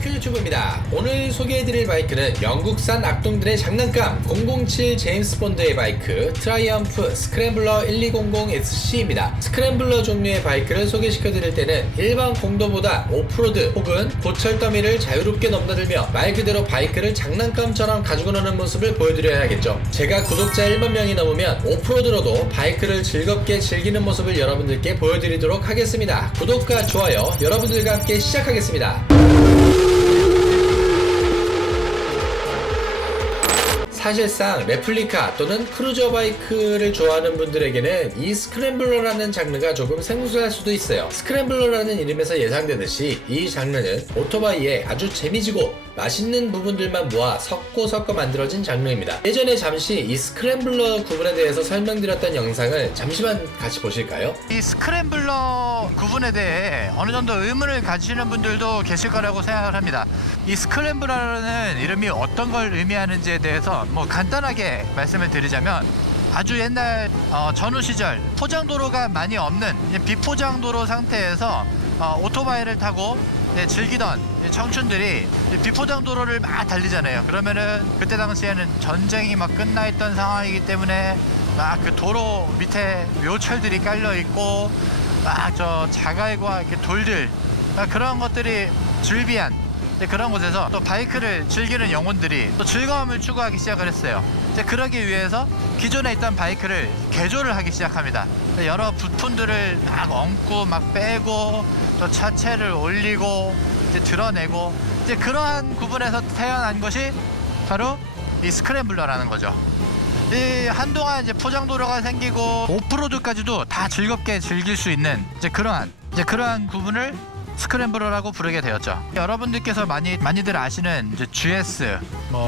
토큐 유튜브입니다. 오늘 소개해드릴 바이크는 영국산 악동들의 장난감 007 제임스 본드의 바이크 트라이엄프 스크램블러 1200SC입니다. 스크램블러 종류의 바이크를 소개시켜드릴 때는 일반 공도보다 오프로드 혹은 고철 더미를 자유롭게 넘나들며 말 그대로 바이크를 장난감처럼 가지고 노는 모습을 보여드려야겠죠. 제가 구독자 1만 명이 넘으면 오프로드로도 바이크를 즐겁게 즐기는 모습을 여러분들께 보여드리도록 하겠습니다. 구독과 좋아요 여러분들과 함께 시작하겠습니다. 사실상 레플리카 또는 크루저 바이크를 좋아하는 분들에게는 이 스크램블러라는 장르가 조금 생소할 수도 있어요. 스크램블러라는 이름에서 예상되듯이 이 장르는 오토바이의 아주 재미지고 맛있는 부분들만 모아 섞어 만들어진 장르입니다. 예전에 잠시 이 스크램블러 구분에 대해서 설명드렸던 영상을 잠시만 같이 보실까요? 이 스크램블러 구분에 대해 어느 정도 의문을 가지시는 분들도 계실 거라고 생각을 합니다. 이 스크램블러라는 이름이 어떤 걸 의미하는지에 대해서 간단하게 말씀을 드리자면, 아주 옛날 전후 시절 포장도로가 많이 없는 비포장도로 상태에서 오토바이를 타고 즐기던 청춘들이 비포장도로를 막 달리잖아요. 그러면은 그때 당시에는 전쟁이 막 끝나 있던 상황이기 때문에 막 그 도로 밑에 묘철들이 깔려 있고 막 저 자갈과 이렇게 돌들, 그런 것들이 즐비한 그런 곳에서 또 바이크를 즐기는 영혼들이 또 즐거움을 추구하기 시작을 했어요. 이제 그러기 위해서 기존에 있던 바이크를 개조를 하기 시작합니다. 여러 부품들을 막 얹고 막 빼고 또 차체를 올리고 이제 드러내고, 이제 그러한 구분에서 태어난 것이 바로 이 스크램블러라는 거죠. 이 한동안 이제 포장도로가 생기고 오프로드까지도 다 즐겁게 즐길 수 있는 그러한 구분을 스크램블러라고 부르게 되었죠. 여러분들께서 많이들 아시는 이제 GS,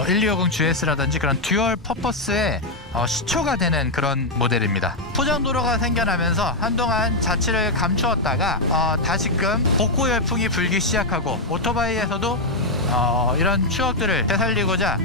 1250 GS라든지 그런 듀얼 퍼포스의 시초가 되는 그런 모델입니다. 포장도로가 생겨나면서 한동안 자취를 감추었다가 다시금 복고 열풍이 불기 시작하고 오토바이에서도 이런 추억들을 되살리고자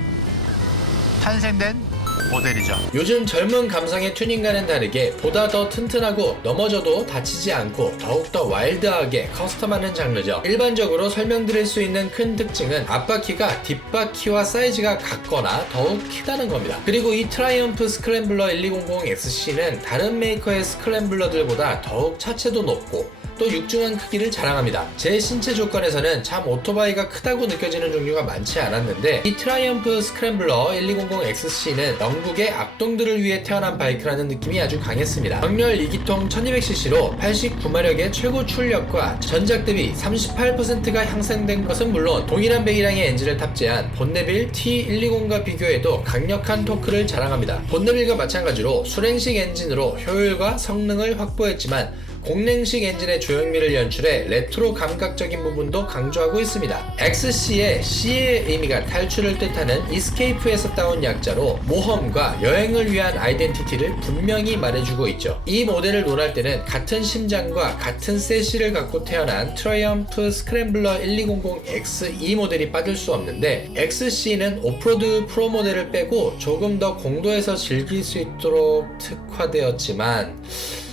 탄생된 모델이죠. 요즘 젊은 감성의 튜닝과는 다르게 보다 더 튼튼하고 넘어져도 다치지 않고 더욱더 와일드하게 커스텀하는 장르죠. 일반적으로 설명드릴 수 있는 큰 특징은 앞바퀴가 뒷바퀴와 사이즈가 같거나 더욱 크다는 겁니다. 그리고 이 트라이엄프 스크램블러 1200SC는 다른 메이커의 스크램블러들보다 더욱 차체도 높고 또 육중한 크기를 자랑합니다. 제 신체 조건에서는 참 오토바이가 크다고 느껴지는 종류가 많지 않았는데, 이 트라이엄프 스크램블러 1200XC는 영국의 악동들을 위해 태어난 바이크라는 느낌이 아주 강했습니다. 정렬 2기통 1200cc로 89마력의 최고 출력과 전작 대비 38%가 향상된 것은 물론 동일한 배기량의 엔진을 탑재한 본네빌 T120과 비교해도 강력한 토크를 자랑합니다. 본네빌과 마찬가지로 수랭식 엔진으로 효율과 성능을 확보했지만 공랭식 엔진의 조형미를 연출해 레트로 감각적인 부분도 강조하고 있습니다. XC의 C의 의미가 탈출을 뜻하는 이스케이프에서 따온 약자로 모험과 여행을 위한 아이덴티티를 분명히 말해주고 있죠. 이 모델을 논할 때는 같은 심장과 같은 세시를 갖고 태어난 트라이엄프 스크램블러 1200X 이 모델이 빠질 수 없는데, XC는 오프로드 프로 모델을 빼고 조금 더 공도에서 즐길 수 있도록 특화되었지만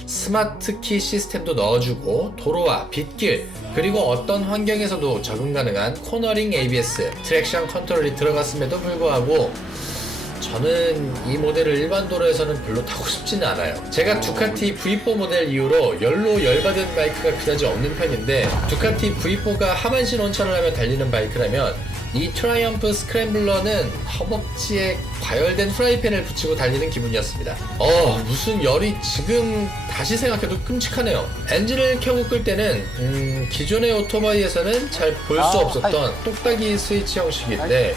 스마트 키 시스템도 넣어주고 도로와 빗길 그리고 어떤 환경에서도 적응 가능한 코너링 ABS, 트랙션 컨트롤이 들어갔음에도 불구하고 저는 이 모델을 일반 도로에서는 별로 타고 싶지는 않아요. 제가 두카티 V4 모델 이후로 열받은 바이크가 그다지 없는 편인데, 두카티 V4가 하반신 온천을 하며 달리는 바이크라면 이 트라이엄프 스크램블러는 허벅지에 과열된 프라이팬을 붙이고 달리는 기분이었습니다. 무슨 열이 지금 다시 생각해도 끔찍하네요. 엔진을 켜고 끌 때는 기존의 오토바이에서는 잘 볼 수 없었던 똑딱이 스위치 형식인데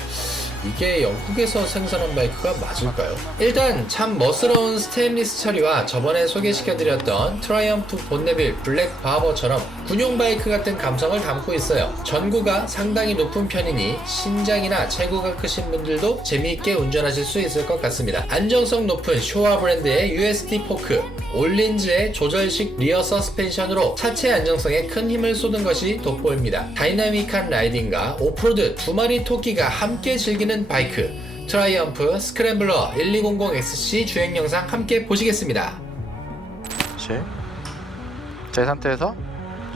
이게 영국에서 생산한 바이크가 맞을까요? 일단 참 멋스러운 스테인리스 처리와 저번에 소개시켜드렸던 트라이엄프 본네빌 블랙 바버처럼 군용 바이크 같은 감성을 담고 있어요. 전고가 상당히 높은 편이니 신장이나 체구가 크신 분들도 재미있게 운전하실 수 있을 것 같습니다. 안정성 높은 쇼와 브랜드의 USD 포크, 올린즈의 조절식 리어 서스펜션으로 차체 안정성에 큰 힘을 쏟은 것이 돋보입니다. 다이나믹한 라이딩과 오프로드 두 마리 토끼가 함께 즐기는 바이크 트라이엄프 스크램블러 1200XC 주행 영상 함께 보시겠습니다. 제 상태에서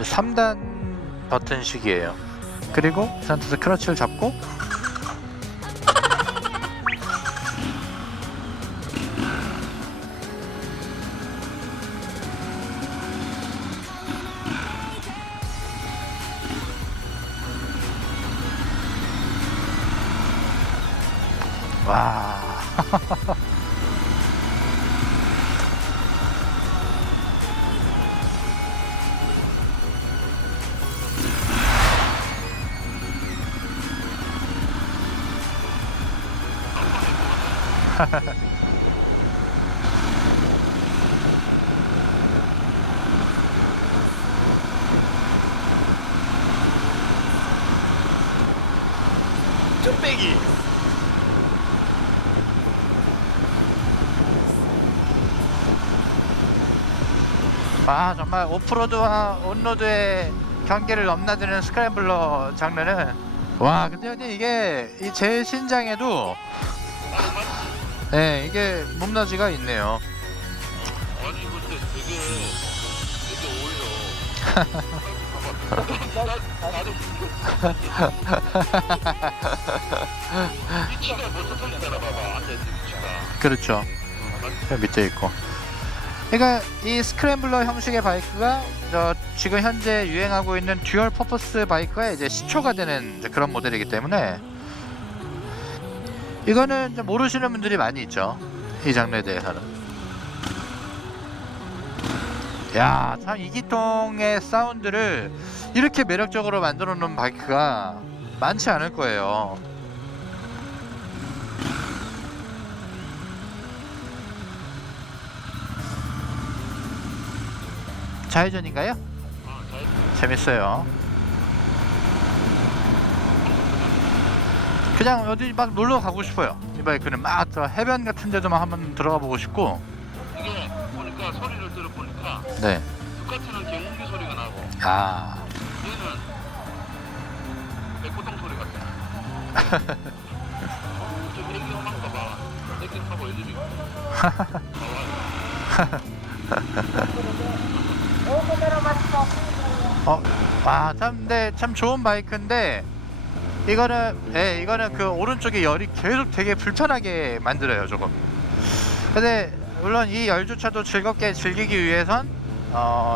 3단 버튼식이에요. 그리고 이 상태에서 클러치를 잡고 와. 뚝배기. 아, 정말 오프로드와 온로드의 경계를 넘나드는 스크램블러 장르는, 와, 근데 형님 이게 이 제 신장에도 네, 이게 몸너지가 있네요. 아니 근데 되게 어울려. 나도 위치가 먼저 틀리잖아. 봐봐, 앉아있는 위치가. 그렇죠. 저 밑에 있고. 그러니까 이 스크램블러 형식의 바이크가 지금 현재 유행하고 있는 듀얼 퍼포스 바이크의 이제 시초가 되는 이제 그런 모델이기 때문에 이거는 좀 모르시는 분들이 많이 있죠. 이 장르에 대해서는. 야, 참 이기통의 사운드를 이렇게 매력적으로 만들어 놓은 바이크가 많지 않을 거예요. 좌회전인가요? 재밌어요. 그냥 어디 막 놀러 가고 싶어요. 이 바이크는 막 저 해변 같은 데도만 한번 들어가 보고 싶고. 이게 보니까 소리를 들어보니까 네. 두카티는 경운기 소리가 나고 아. 얘는 백고통 소리 같아. 좀 애기 험한가 봐. 애기 타고 애들이 와, 참, 근데 참 좋은 바이크인데 이거는 그 오른쪽에 열이 계속 되게 불편하게 만들어요, 조금. 근데 물론 이 열조차도 즐겁게 즐기기 위해선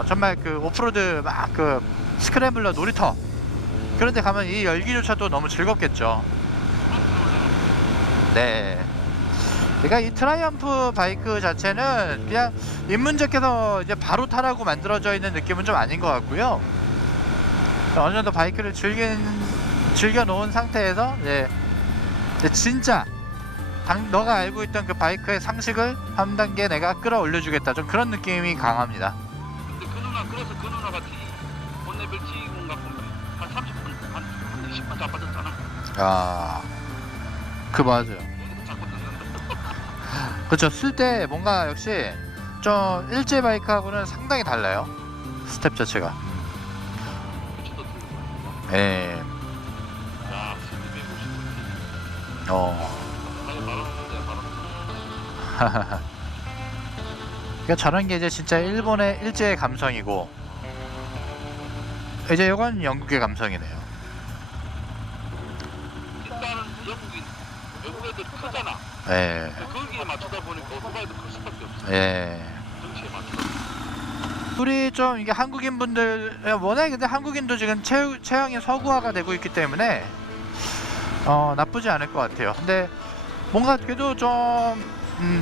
정말 그 오프로드 막 그 스크램블러 놀이터 그런데 가면 이 열기조차도 너무 즐겁겠죠. 네. 그러니까 이 트라이엄프 바이크 자체는 그냥 입문자께서 이제 바로 타라고 만들어져 있는 느낌은 좀 아닌 것 같고요. 어느 정도 바이크를 즐겨 놓은 상태에서 이제 진짜 너가 알고 있던 그 바이크의 상식을 한 단계 내가 끌어올려 주겠다, 좀 그런 느낌이 강합니다. 근데 그 누나 그래서 그 누나가 본레벨 T20 갖고 한 30분 한 20분 잡아줬잖아. 아, 그 맞아요. 여기서 자꾸 듣는다. 그렇죠. 쓸 때 뭔가 역시 좀 일제 바이크하고는 상당히 달라요. 스텝 자체가. 위치도 틀리고. 예. 야, 1250. 아니 바로 그러니까 저런 게 이제 진짜 일본의 일제의 감성이고, 이제 이건 영국의 감성이네요. 일단은 외국 애들 크잖아. 예. 거기에 맞추다 보니까 오토바이도 클 수밖에 없어. 예. 정치에 맞추다. 우리 좀 이게 한국인 분들 워낙에 근데 한국인도 지금 체형이 서구화가 되고 있기 때문에 나쁘지 않을 것 같아요. 근데 뭔가 그래도 좀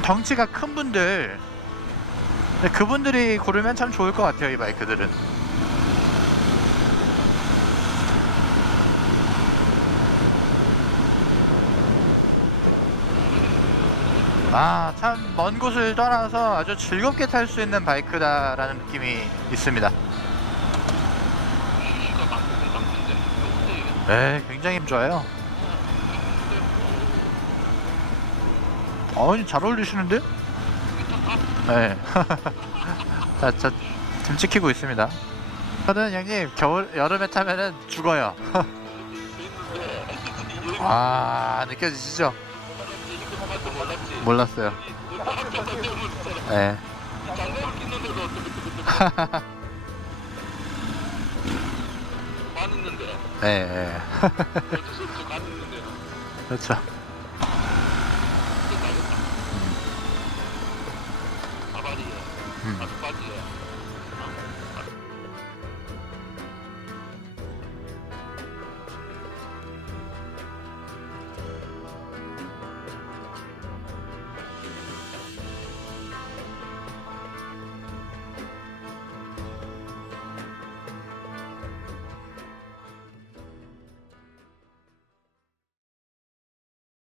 덩치가 큰 분들, 그분들이 고르면 참 좋을 것 같아요, 이 바이크들은. 아, 참 먼 곳을 떠나서 아주 즐겁게 탈 수 있는 바이크다라는 느낌이 있습니다. CC가 많고 공방인데 이거 어때? 네, 굉장히 힘 좋아요. 잘 어울리시는데? 네. 자, 등 찍히고 있습니다. 저는 형님 여름에 타면은 죽어요. 아, 느껴지시죠? 몰랐어요. 네. 장갑을 끼는데도 어떻게 아, 많은 있는데 네. 어쩔 수 없이 가는 있는데 그렇죠. 이제 나겠다. 아바리에, 아스파지에